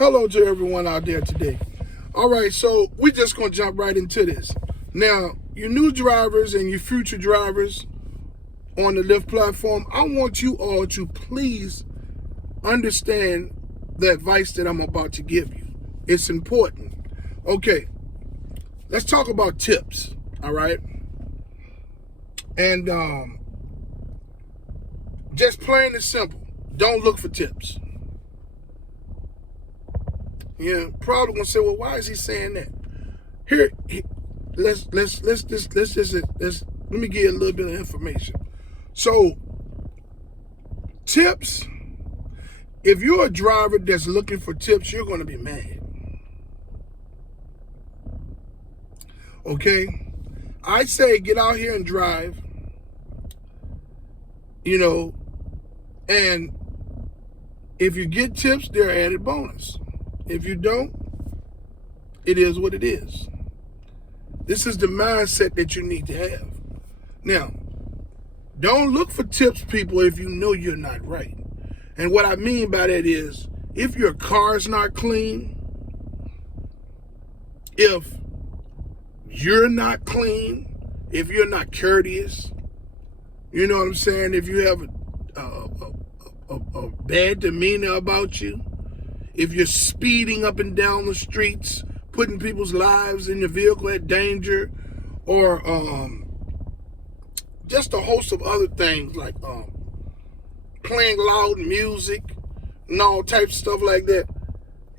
Hello to everyone out there today. All right, so we're just going to jump right into this. Now, you new drivers and you future drivers on the Lyft platform, I want you all to please understand the advice that I'm about to give you. It's important. Okay, let's talk about tips, all right? And just plain and simple, don't look for tips. Yeah, probably gonna say, well, why is he saying that? Here, let me give you a little bit of information. So, tips. If you're a driver that's looking for tips, you're gonna be mad. Okay, I say get out here and drive. And if you get tips, they're added bonus. If you don't, it is what it is. This is the mindset that you need to have. Now, don't look for tips, people, if you know you're not right. And what I mean by that is, if your car's not clean, if you're not clean, if you're not courteous, you know what I'm saying? If you have a bad demeanor about you, if you're speeding up and down the streets, putting people's lives in your vehicle at danger, or just a host of other things like playing loud music and all types of stuff like that.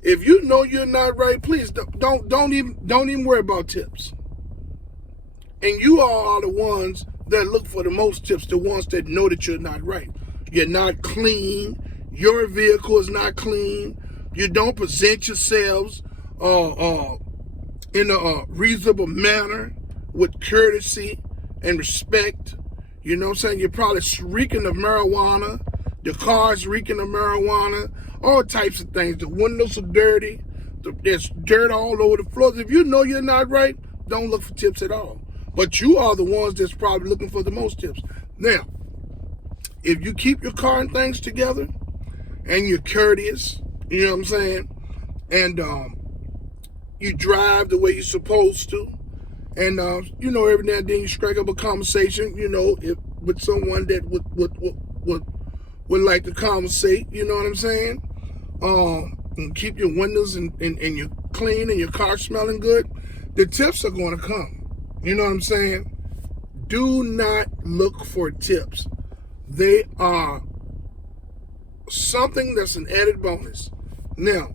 If you know you're not right, please don't even worry about tips. And you all are the ones that look for the most tips, the ones that know that you're not right. You're not clean. Your vehicle is not clean. You don't present yourselves in a reasonable manner with courtesy and respect. You know what I'm saying? You're probably reeking of marijuana. The car's reeking of marijuana. All types of things. The windows are dirty. There's dirt all over the floors. If you know you're not right, don't look for tips at all. But you are the ones that's probably looking for the most tips. Now, if you keep your car and things together and you're courteous, you know what I'm saying? And you drive the way you're supposed to. And, every now and then you strike up a conversation, with someone that would like to conversate, you know what I'm saying? And keep your windows and you're clean and your car smelling good. The tips are going to come. You know what I'm saying? Do not look for tips. They are something that's an added bonus. Now,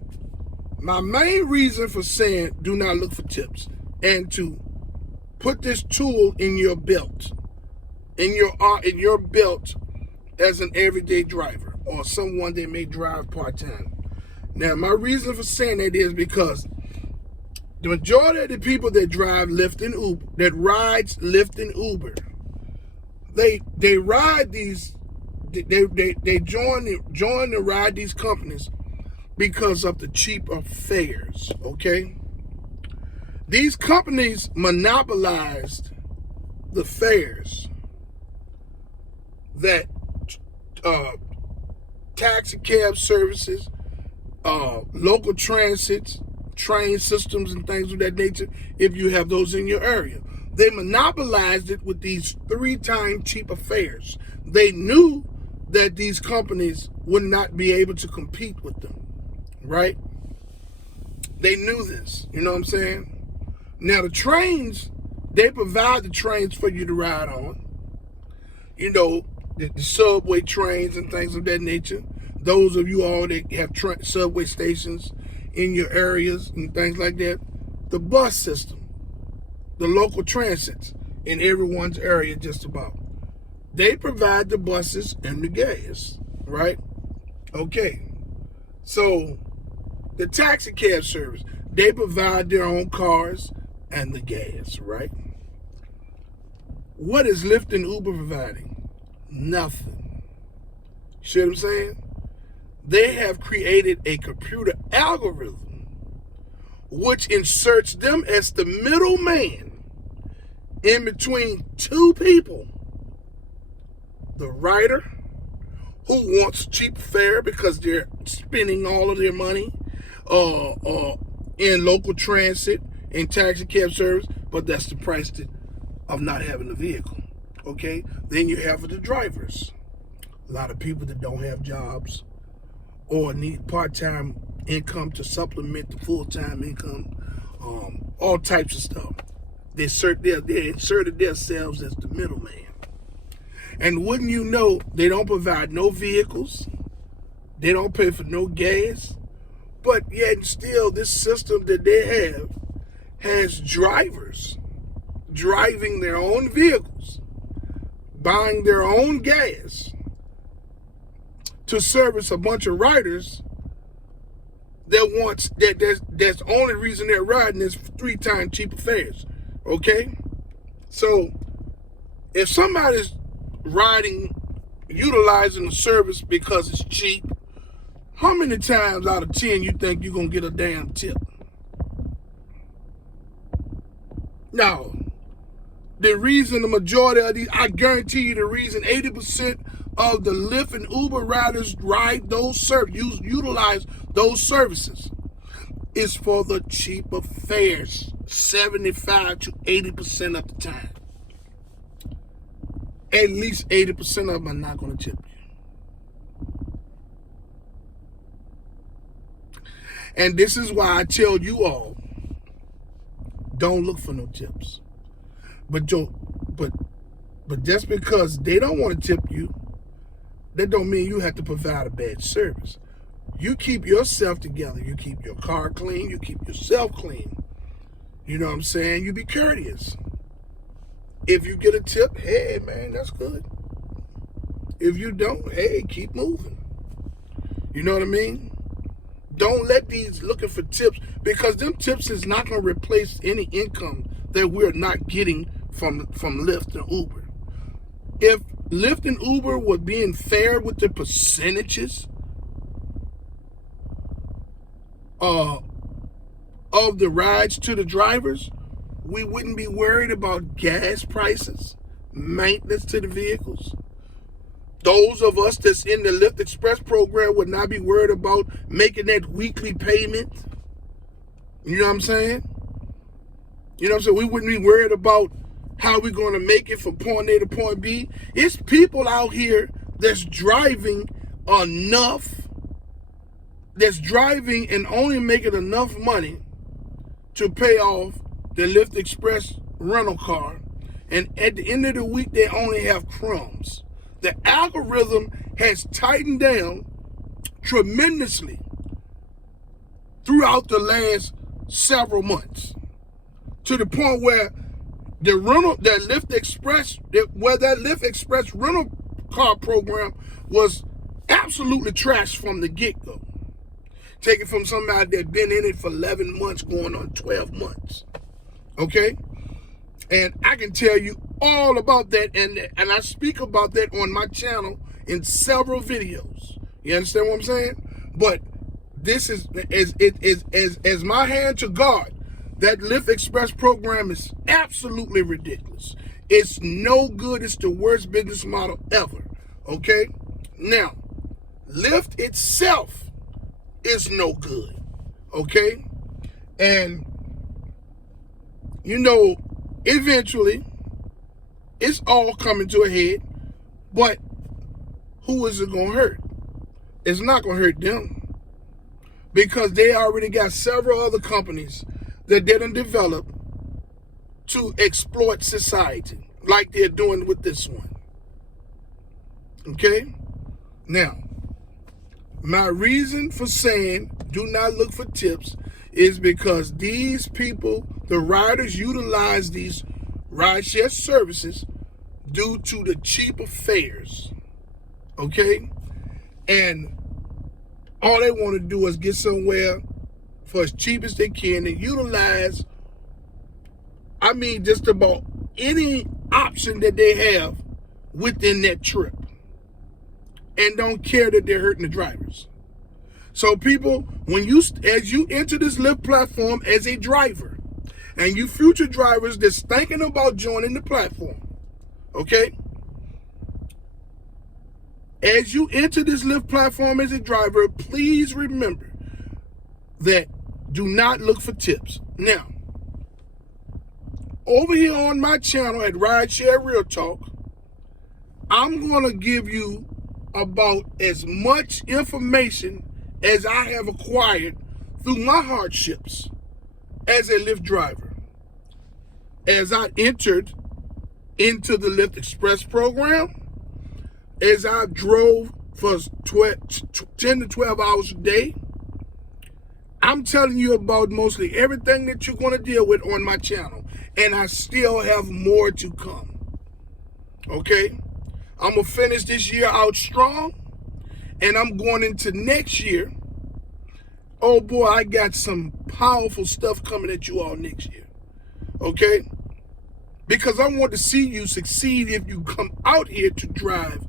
my main reason for saying do not look for tips and to put this tool in your belt, in your belt as an everyday driver or someone that may drive part-time. Now, my reason for saying that is because the majority of the people that drive Lyft and Uber, that rides Lyft and Uber, they ride these, they join to ride these companies because of the cheaper fares, okay? These companies monopolized the fares that taxi cab services, local transits, train systems and things of that nature, if you have those in your area. They monopolized it with these 3 times cheaper fares. They knew that these companies would not be able to compete with them, right? They knew this, you know what I'm saying? Now the trains, they provide the trains for you to ride on. The subway trains and things of that nature. Those of you all that have subway stations in your areas and things like that. The bus system, the local transits in everyone's area just about. They provide the buses and the gas, right? Okay. So the taxi cab service, they provide their own cars and the gas, right? What is Lyft and Uber providing? Nothing. See what I'm saying? They have created a computer algorithm which inserts them as the middleman in between 2 people. The rider who wants cheap fare because they're spending all of their money in local transit and taxi cab service, but that's the price of not having a vehicle. Okay, then you have the drivers. A lot of people that don't have jobs or need part-time income to supplement the full-time income, all types of stuff. They inserted themselves as the middleman. And wouldn't you know, they don't provide no vehicles, they don't pay for no gas, but yet still this system that they have has drivers driving their own vehicles, buying their own gas to service a bunch of riders that's the only reason they're riding is 3 times cheaper fares. Okay? So if somebody's utilizing the service because it's cheap, how many times out of 10 you think you're gonna get a damn tip? No. The reason the majority of these, I guarantee you the reason 80% of the Lyft and Uber riders ride those utilize those services is for the cheaper fares, 75 to 80% of the time. At least 80% of them are not going to tip you. And this is why I tell you all, don't look for no tips. But just because they don't want to tip you, that don't mean you have to provide a bad service. You keep yourself together. You keep your car clean. You keep yourself clean. You know what I'm saying? You be courteous. If you get a tip, hey, man, that's good. If you don't, hey, keep moving. You know what I mean? Don't let these looking for tips, because them tips is not going to replace any income that we're not getting from Lyft and Uber. If Lyft and Uber were being fair with the percentages of the rides to the drivers, we wouldn't be worried about gas prices, maintenance to the vehicles. Those of us that's in the Lyft Express program would not be worried about making that weekly payment. You know what I'm saying? You know what I'm saying? We wouldn't be worried about how we're going to make it from point A to point B. It's people out here that's driving enough, that's driving and only making enough money to pay off the Lyft Express rental car. And at the end of the week, they only have crumbs. The algorithm has tightened down tremendously throughout the last several months, to the point where that Lyft Express rental car program was absolutely trashed from the get-go. Taken from somebody that been in it for 11 months, going on 12 months. Okay? And I can tell you all about that, and I speak about that on my channel in several videos. You understand what I'm saying? But this is as my hand to God, that Lyft Express program is absolutely ridiculous. It's no good. It's the worst business model ever. Okay? Now, Lyft itself is no good. Okay? And, you know, eventually, it's all coming to a head. But who is it going to hurt? It's not going to hurt them, because they already got several other companies that they done develop to exploit society, like they're doing with this one. Okay? Now, my reason for saying do not look for tips is because these people, the riders, utilize these rideshare services due to the cheaper fares. Okay? And all they want to do is get somewhere for as cheap as they can and utilize, just about any option that they have within that trip, and don't care that they're hurting the drivers. So people, as you enter this Lyft platform as a driver, and you future drivers that's thinking about joining the platform, okay? As you enter this Lyft platform as a driver, please remember, that do not look for tips. Now, over here on my channel at Rideshare RealTalk, I'm going to give you about as much information as I have acquired through my hardships as a Lyft driver. As I entered into the Lyft Express program, as I drove for 10 to 12 hours a day, I'm telling you about mostly everything that you're going to deal with on my channel. And I still have more to come. Okay? I'm going to finish this year out strong. And I'm going into next year. Oh boy, I got some powerful stuff coming at you all next year. Okay? Because I want to see you succeed if you come out here to drive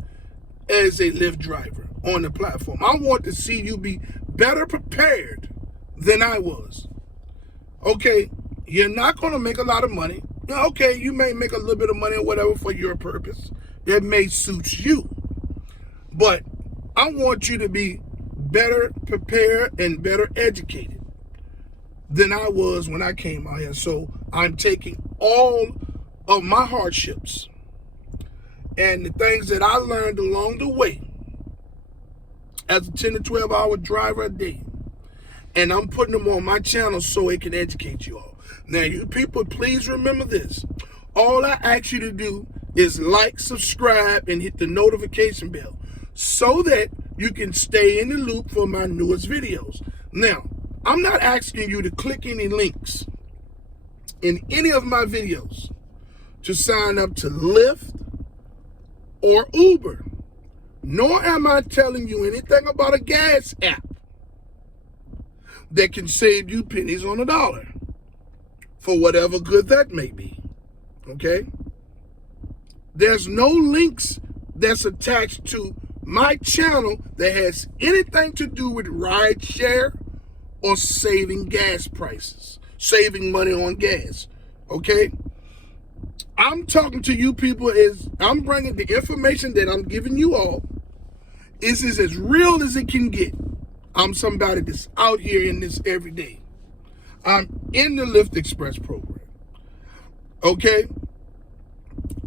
as a Lyft driver on the platform. I want to see you be better prepared than I was. Okay, you're not going to make a lot of money. Okay, you may make a little bit of money or whatever for your purpose. That may suit you. But I want you to be better prepared and better educated than I was when I came out here. So I'm taking all of my hardships and the things that I learned along the way as a 10 to 12 hour driver a day, and I'm putting them on my channel so it can educate you all. Now, you people, please remember this. All I ask you to do is like, subscribe, and hit the notification bell so that you can stay in the loop for my newest videos. Now, I'm not asking you to click any links in any of my videos to sign up to Lyft or Uber, nor am I telling you anything about a gas app that can save you pennies on a dollar for whatever good that may be. Okay? There's no links that's attached to my channel that has anything to do with rideshare or saving gas prices, saving money on gas. Okay? I'm talking to you people is I'm bringing the information that I'm giving you all is as real as it can get. I'm somebody that's out here in this every day. I'm in the Lyft Express program. Okay?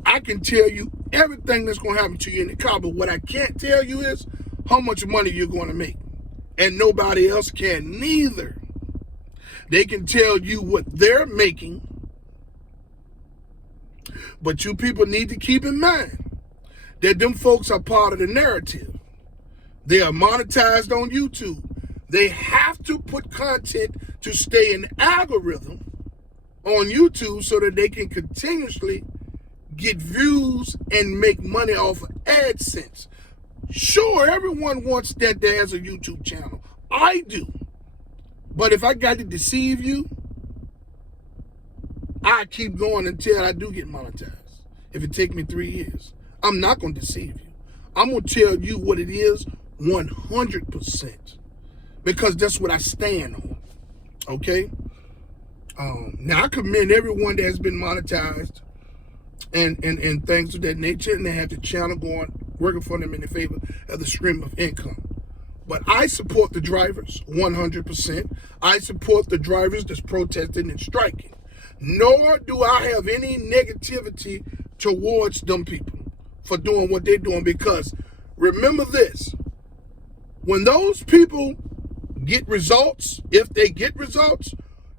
I can tell you everything that's going to happen to you in the car, but what I can't tell you is how much money you're going to make. And nobody else can neither. They can tell you what they're making, but you people need to keep in mind that them folks are part of the narrative. They are monetized on YouTube. They have to put content to stay in the algorithm on YouTube so that they can continuously get views and make money off of AdSense. Sure, everyone wants that there has a YouTube channel. I do. But if I got to deceive you, I keep going until I do get monetized. If it take me 3 years, I'm not going to deceive you. I'm going to tell you what it is 100%, because that's what I stand on. Okay? Now I commend everyone that has been monetized and things of that nature, and they have the channel going, working for them in the favor of the stream of income. But I support the drivers 100%. I support the drivers that's protesting and striking. Nor do I have any negativity towards them people for doing what they're doing, because remember this, when those people get results, if they get results,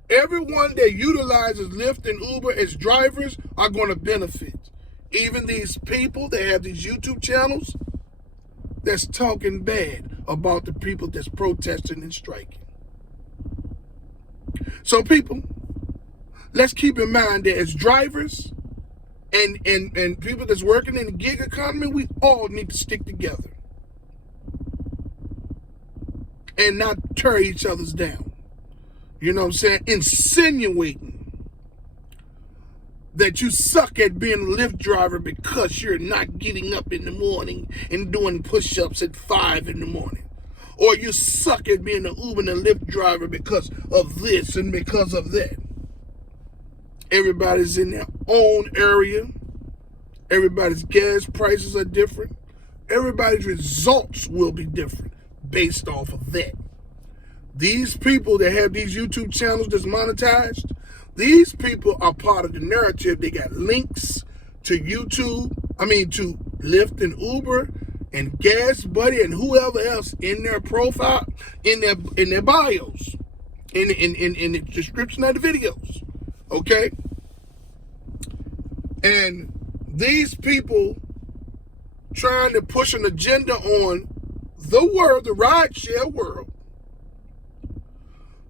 everyone that utilizes Lyft and Uber as drivers are going to benefit. Even these people that have these YouTube channels that's talking bad about the people that's protesting and striking. So people, let's keep in mind that as drivers and people that's working in the gig economy, we all need to stick together and not tear each other's down. You know what I'm saying? Insinuating that you suck at being a Lyft driver because you're not getting up in the morning and doing push-ups at 5 in the morning. Or you suck at being an Uber and a Lyft driver because of this and because of that. Everybody's in their own area. Everybody's gas prices are different. Everybody's results will be different based off of that. These people that have these YouTube channels that's monetized, these people are part of the narrative. They got links to YouTube, to Lyft and Uber and Gas Buddy and whoever else in their profile, in their bios, in the description of the videos. Okay? And these people trying to push an agenda on the world, the rideshare world,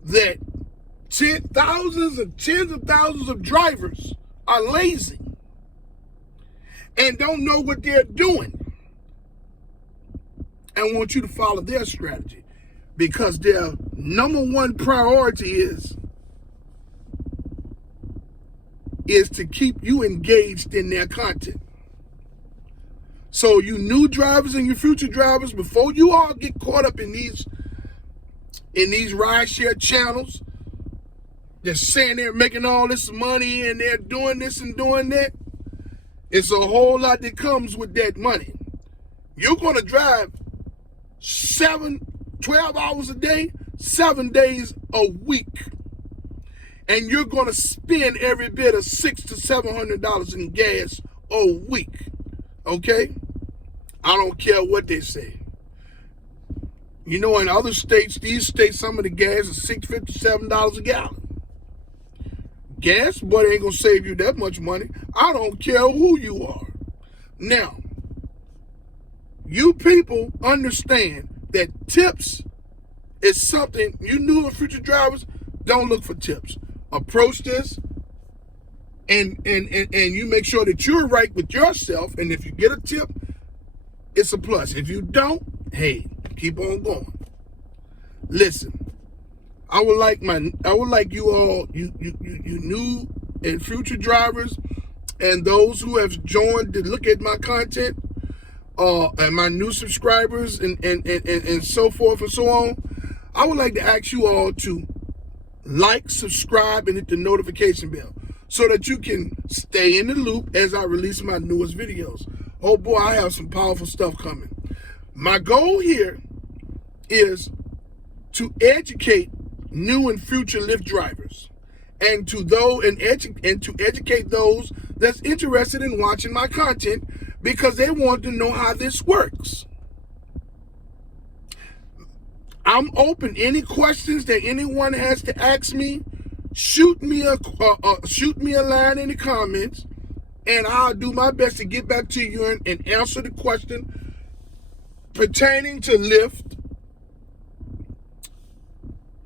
that thousands and tens of thousands of drivers are lazy and don't know what they're doing and want you to follow their strategy because their number one priority is to keep you engaged in their content. So you new drivers and your future drivers, before you all get caught up in these rideshare channels, they're saying they're making all this money and they're doing this and doing that. It's a whole lot that comes with that money. You're going to drive 12 hours a day, 7 days a week. And you're going to spend every bit of $600 to $700 in gas a week. Okay? I don't care what they say. You know, in other states, these states, some of the gas is $6.50, $7 a gallon. Gas, but it ain't gonna save you that much money. I don't care who you are. Now, you people understand that tips is something, you new and future drivers, don't look for tips. Approach this and you make sure that you're right with yourself, and if you get a tip, it's a plus. If you don't, hey, keep on going. Listen, I would like you all, you new and future drivers, and those who have joined to look at my content, and my new subscribers and so forth and so on. I would like to ask you all to like, subscribe, and hit the notification bell so that you can stay in the loop as I release my newest videos. Oh boy, I have some powerful stuff coming. My goal here is to educate new and future Lyft drivers, and to educate those that's interested in watching my content because they want to know how this works. I'm open. Any questions that anyone has to ask me, shoot me a line in the comments, and I'll do my best to get back to you and answer the question pertaining to Lyft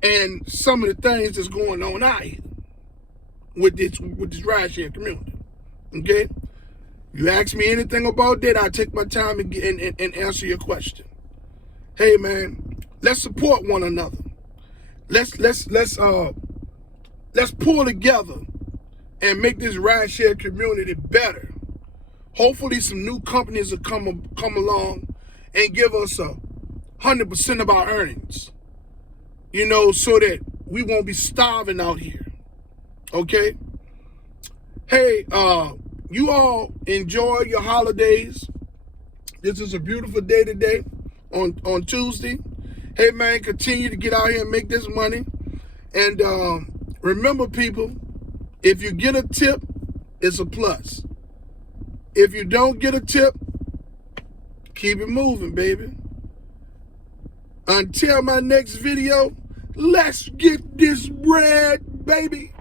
and some of the things that's going on out here with this rideshare community. Okay? You ask me anything about that, I'll take my time and answer your question. Hey man, let's support one another. Let's pull together and make this rideshare community better. Hopefully some new companies will come along and give us 100% of our earnings. You know, so that we won't be starving out here. Okay? Hey, you all enjoy your holidays. This is a beautiful day today on Tuesday. Hey man, continue to get out here and make this money. And remember people, if you get a tip, it's a plus. If you don't get a tip, keep it moving, baby. Until my next video, let's get this bread, baby.